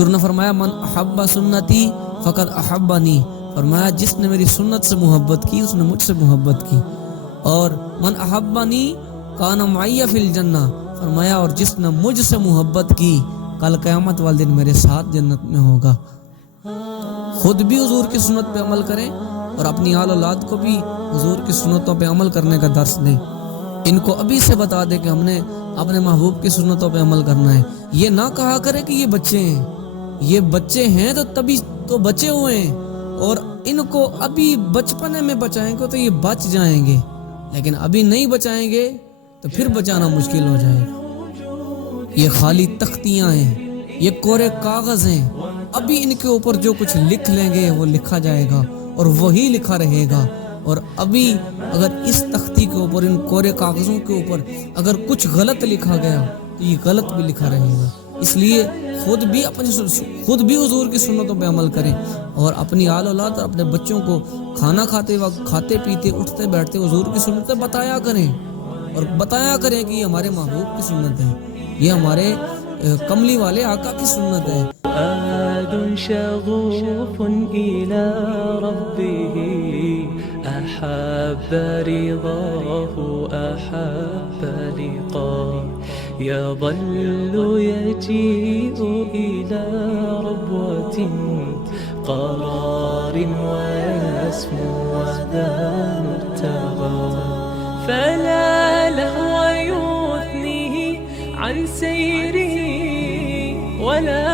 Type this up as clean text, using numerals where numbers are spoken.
حضور نے فرمایا من احب سنتی فقد احبنی، فرمایا جس نے میری سنت سے محبت کی اس نے مجھ سے محبت کی، اور من احبنی کان معی فی الجنہ، فرمایا اور جس نے مجھ سے محبت کی کل قیامت والے دن میرے ساتھ جنت میں ہوگا۔ خود بھی حضور کی سنت پہ عمل کریں اور اپنی آل اولاد کو بھی حضور کی سنتوں پہ عمل کرنے کا درس دیں، ان کو ابھی سے بتا دیں کہ ہم نے اپنے محبوب کی سنتوں پہ عمل کرنا ہے۔ یہ نہ کہا کرے کہ یہ بچے ہیں، یہ بچے ہیں تو تبھی تو بچے ہوئے ہیں، اور ان کو ابھی بچپنے میں بچائیں گے تو یہ بچ جائیں گے، لیکن ابھی نہیں بچائیں گے تو پھر بچانا مشکل ہو جائے گا۔ یہ خالی تختیاں ہیں، یہ کورے کاغذ ہیں، ابھی ان کے اوپر جو کچھ لکھ لیں گے وہ لکھا جائے گا اور وہی لکھا رہے گا، اور ابھی اگر اس تختی کے اوپر ان کورے کاغذوں کے اوپر اگر کچھ غلط لکھا گیا تو یہ غلط بھی لکھا رہے گا۔ اس لیے خود بھی حضور کی سنتوں پہ عمل کریں اور اپنی آل اولاد اور اپنے بچوں کو کھانا کھاتے وقت، کھاتے پیتے، اٹھتے بیٹھتے حضور کی سنتیں بتایا کریں، اور بتایا کریں کہ یہ ہمارے محبوب کی سنت ہے، یہ ہمارے کملی والے آقا کی سنت ہے۔ فؤاد شغوف إلى ربه أحب رضاه أحب لقاه يظل يجيء إلى ربوة قرار ويسمو وذا مرتغى فلا لهو يثنيه عن سيره ولا